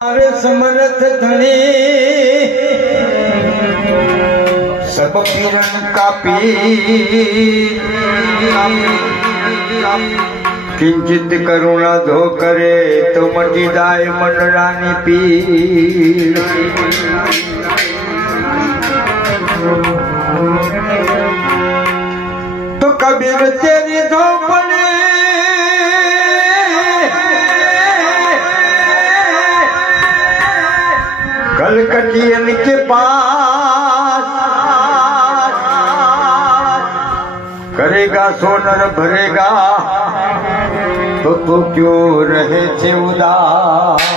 अरे समर्थ धनी सब पीरन का पीर किंचित करुणा धो करे तो मटी जाए मंडरानी पीर। तो कबीर तेरी धोपड़ी कलकतियन के पास करेगा सोनर भरेगा तो तू क्यों रहे छे उदास।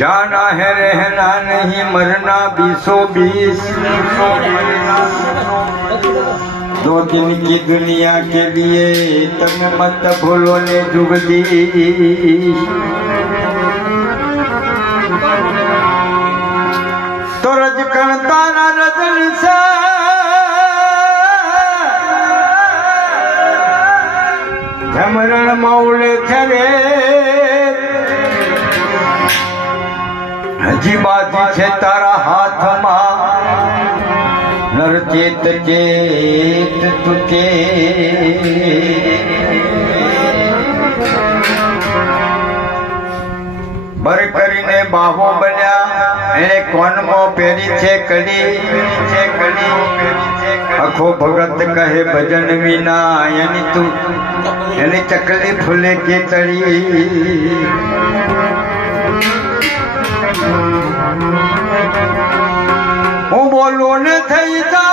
जाना है रहना नहीं मरना 20-20 दो दिन की दुनिया के लिए तुम मत भूलो ने जुगदी। तो रज तारा रजन से झमरण मौले थरे हजी बाजी छे तारा हाथ में नर चेत चेत तुके बर करीने बाहो बन्या एने कोन मो पेरी छे कड़ी अखो भगत कहे भजन विना यानी तू यानी चकली फूले के तड़ी। હું બોલો ને થઈ જાય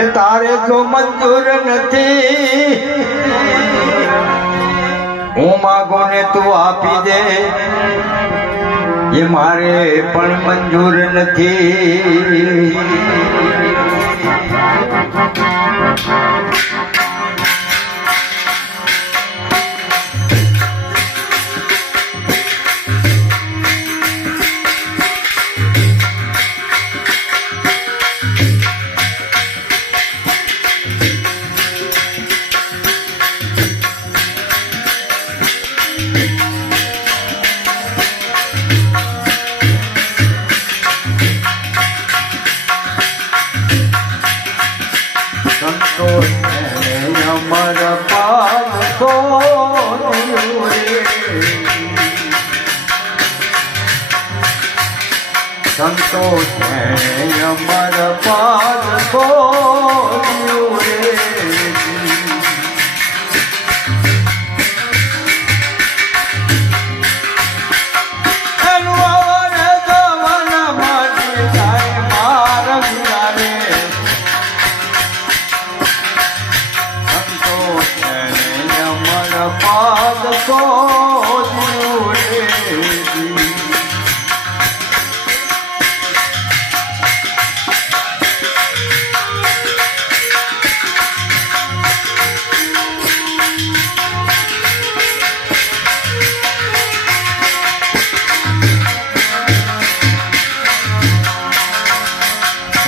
એ તારે જો મંજૂર નથી હું માગો ને તું આપી દે એ મારે પણ મંજૂર નથી। अमर पाद को संतोष है अमर पाद को पाद को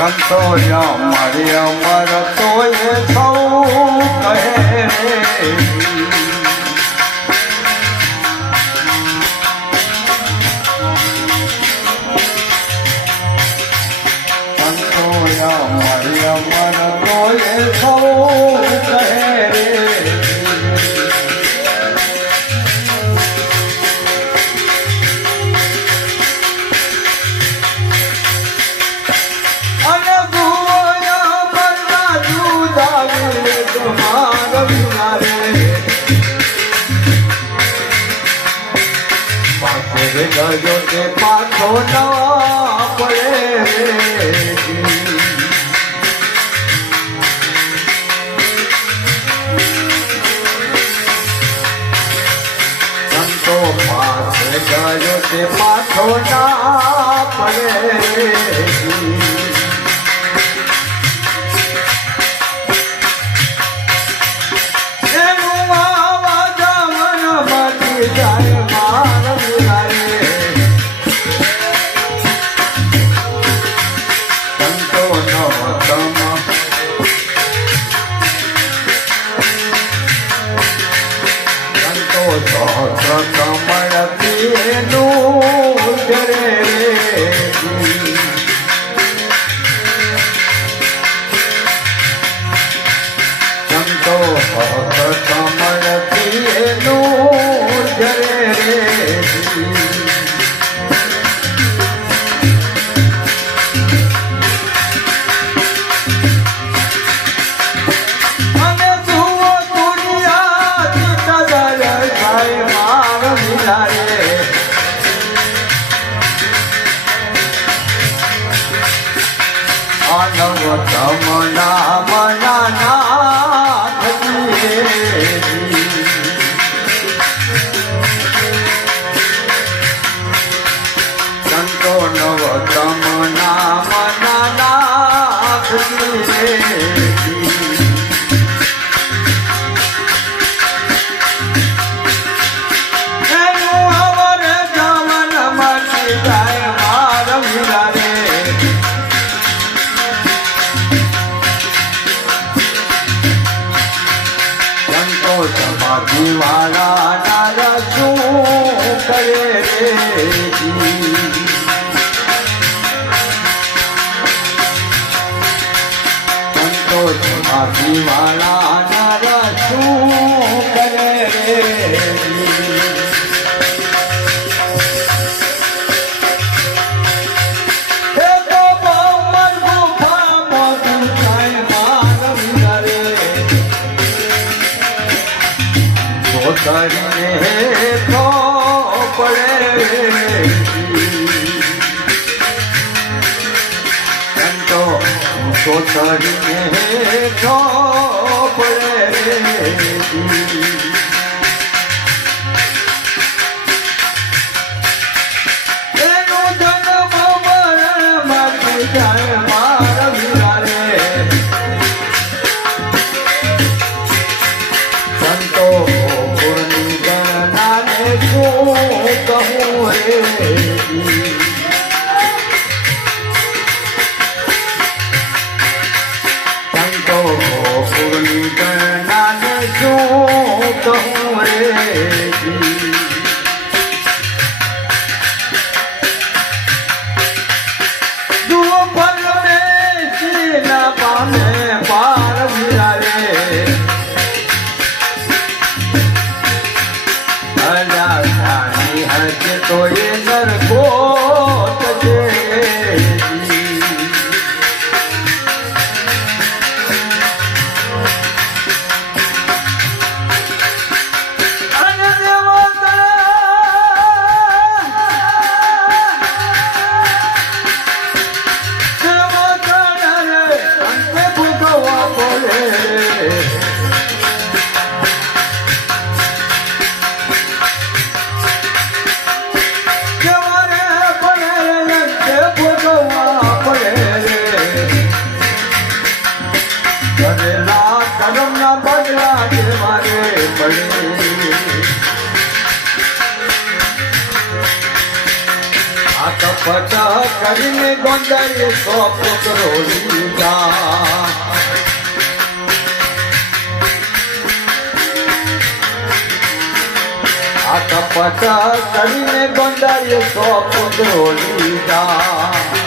संतो अमर अमर तो ये सौ कहे अमर तो ये सौ कहे गजो के पाछो न पड़े संतो पास गजो के पाछो न पड़े। નવતમ સંતો સહસ્ર કમળથી જરે સંતો સહસ્ર કમળથી જરે નવતમ નામ નાથ સંતો નવતમ નામ નાથ સમાધિવાળા નારા શું કરે રે સંતો સમાધિવાળા નારા શું કરે રે કરીને તો પડે સંતો કરીને તો પડે એનું જન્મ મરણ માંથી જાય મારા વિરારે સંતો કહું રે સંતો પૂર્ણી ગણાને શું કહું રે દુઓ ફલ બેસી ના પામે પાર વિરારે હજે તો એ નરકોટ છે અને દેવતા અંતે ભૂગવા બોલે કદમના બદલા મારે પડે આ કપટ કરીને ગોંદરે સો પુત્રો લીધા આ કપટ કરીને ગોંદરે સો પુત્રો લીધા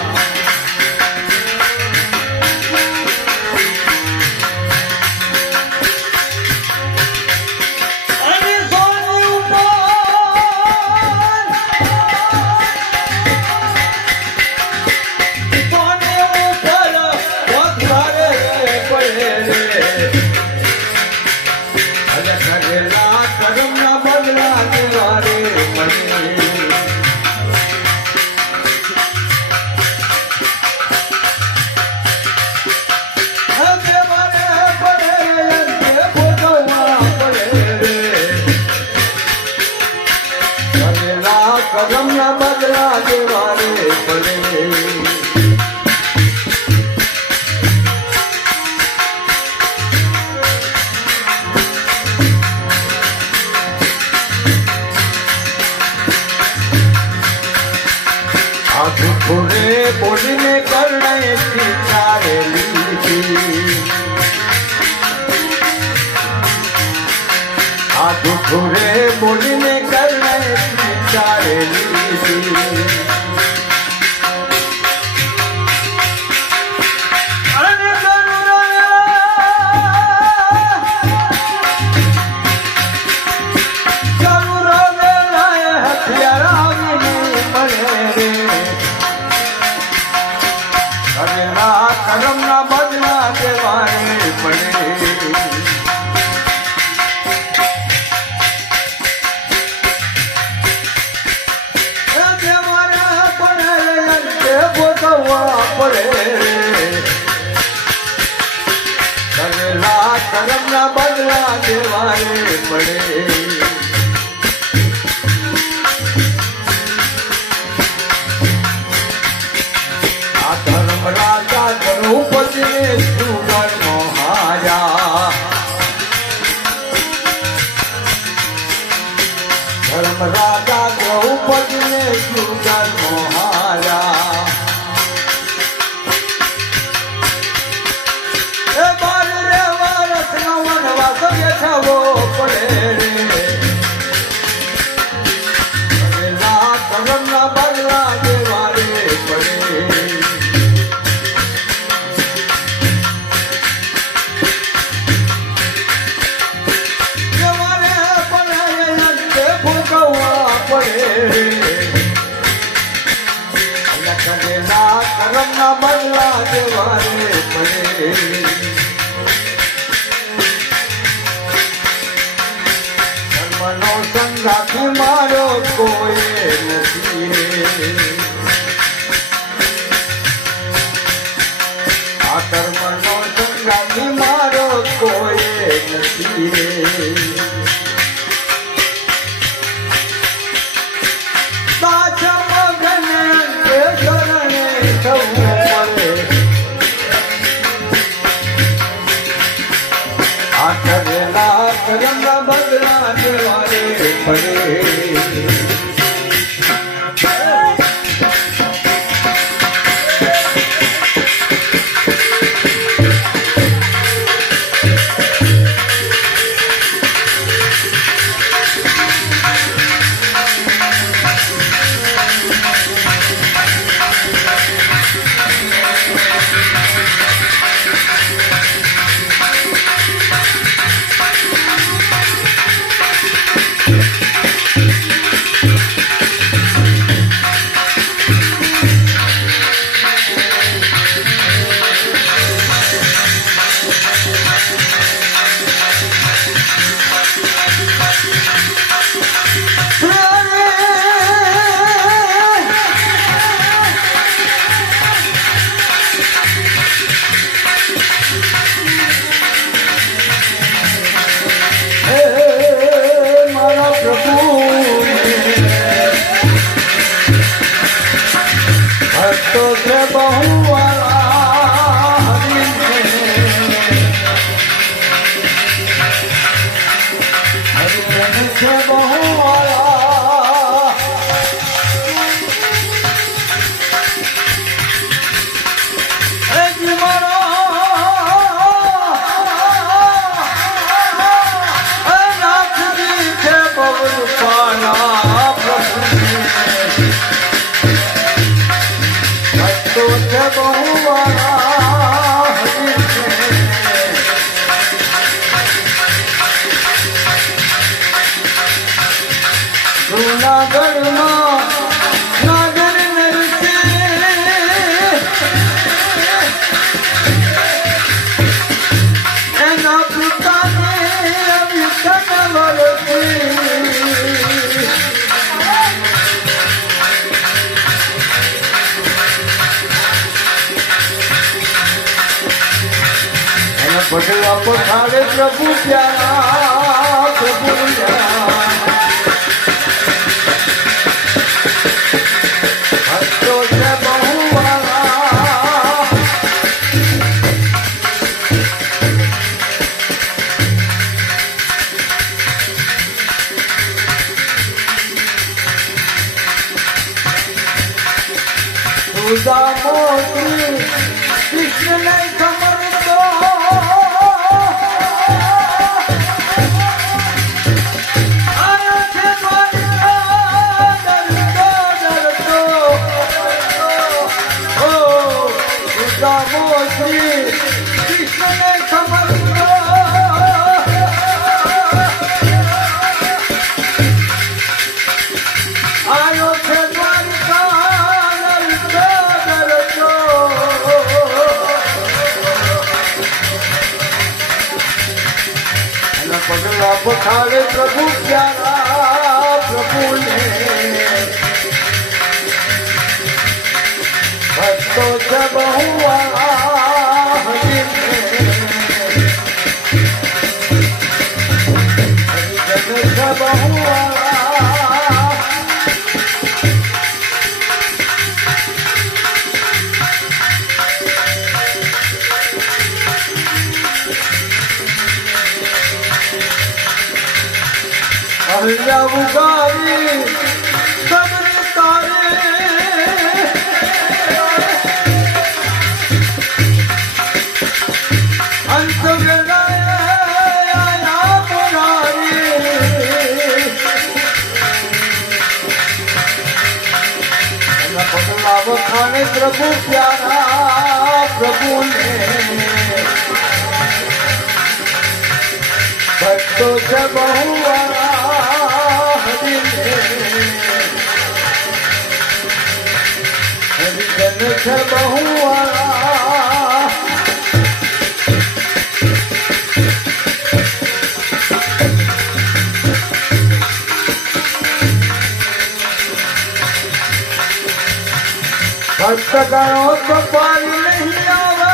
સુરે બોલીને કરને ચારેલી કરમના બદલા દેવાય પડે આ ધર્મ રાજા દ્રૌપદીને સુગર મોહાયા ધર્મ રાજા દ્રૌપદીને સુગર મોહાયા કરમના બદલા દેવાય પડે દેવાને પડે ભોગવવા પડે કરમના બદલા દેવાય પડે મનો સંગાથી મારો કોઈ નથી આ કર્મનો સંગાથી મારો કોઈ નથી સાચા મગને શરણે થવું પડે આ કરેલા કર્મના બદલા દેવાય પડે ભક્તો છે બહુવાળા હરિ છે બહુવાળા નાથજી છે બહુપાના તો છે બહુવાળા હરિ છે જૂનાગઢમાં નાગર નરસિંહ એના પિતાને વિઠ્ઠલ વરસી પગલા પથારે પ્રભુ પ્યારા પ્રભુ ભક્તો છે બહુવાળા સુદા મોતી કૃષ્ણને સમર્પો ગાવો શ્રી કૃષ્ણને સમર્પો આયો છે દ્વારકા નરસો અને પગલા પખાડે પ્રભુ પ્યારા પ્રભુને ભક્તો છે બહુઆ હરિજન છે બહુઆ હરિયા ઉગારી સબરી તારે અંત વેલાયા મુરારી પગલા વખાણે પ્રભુ પ્યારા પ્રભુને ભક્તો છે બહુઆ હરિજન છે બહુઆ ભક્ત ગણો તો પારી નહીં આવે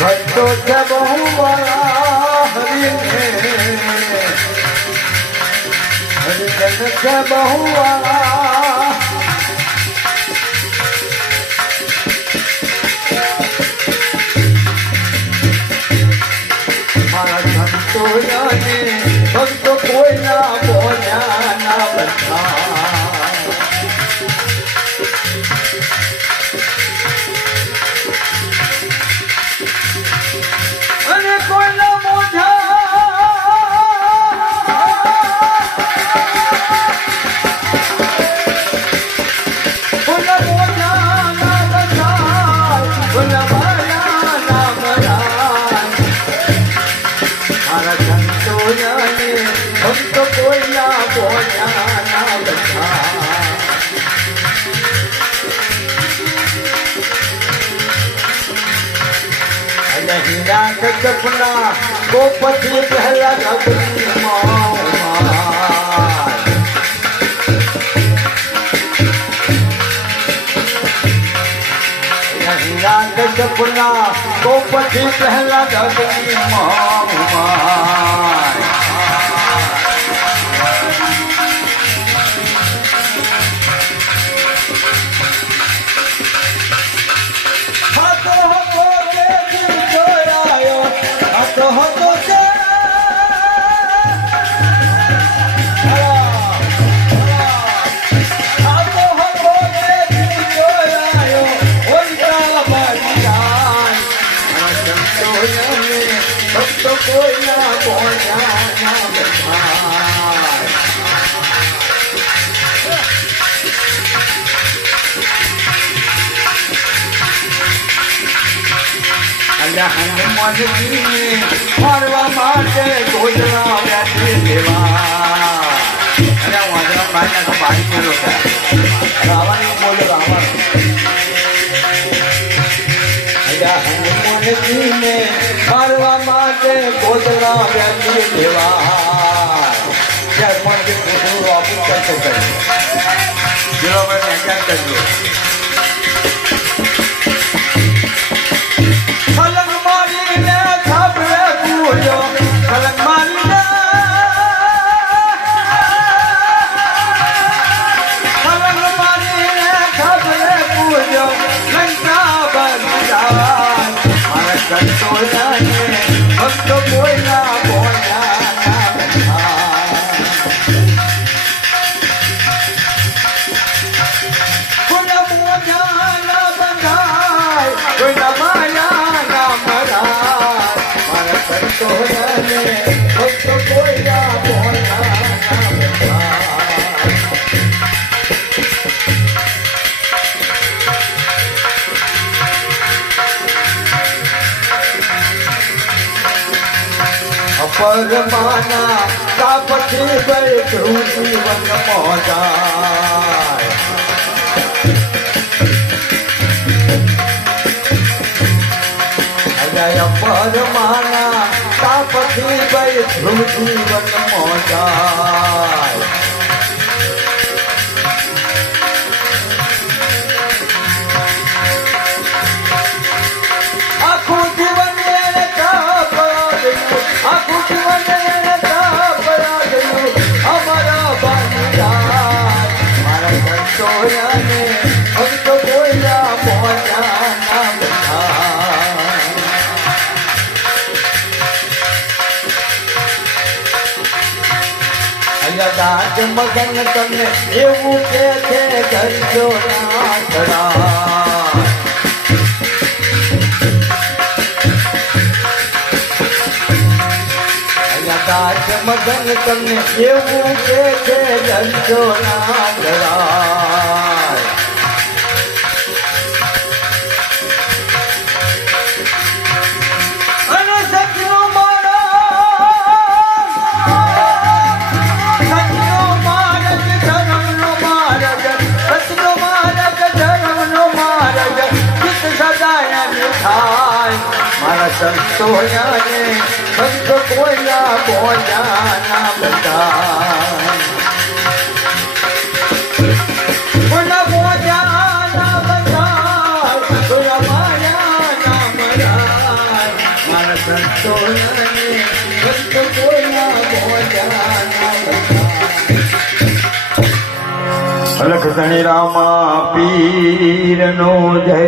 ભક્તો છે બહુઆ હરિજન છે બહુઆ મારા સંતો જાને ભક્તો કોઈના બોલ્યા ના બધા અને કોઈના મોઢા કોઈના મોઢા ના બધા કોઈના માયા ના બધા મારા સંતો જાને ભક્તો કોઈના બોલ્યા ના બધા હીરા કચપના ગોપતિ પહેલા ગગની હીરા કચપના ગોપતિ પહેલા ગગની કોઈના બોલ્યા ના બધા હનુમાનજીને મારવા માટે ગોજરા વ્યાથી દેવા અને વાંદરા ભાઈ તો પાણી મેળો રાવણ બોલો રાવણ હનુમાનજીને મારવા માટે ગોજરા વ્યાથી દેવા ત્યાર પણ પૂછવું આપું કરતો કર્યું જેવા મેં વ્યાખ્યાન કર્યું પરમાના તાપથી બેઠું જીવન મોજાય અજય પરમાના તાપથી બેઠું જીવન મોજાય આખું જીવન એને આખું જીવન એને અમારા બાંધા મારા સંતોયાને ભક્તો બોલ્યા મોજાના બધા દાંત મગન તમને એવું કે છે કરજો ના ખરા દાંત મગન તમને એવું કે છે કરજો ના ખરા મારા સંતોયાને ભક્ત કોયા મોજાના બધા કોના મોજાના બધા કોના માયાના મરા મારા સંતોયાને ભક્ત કોયા મોજાના બધા અલખ ધણી રામા પીરનો જય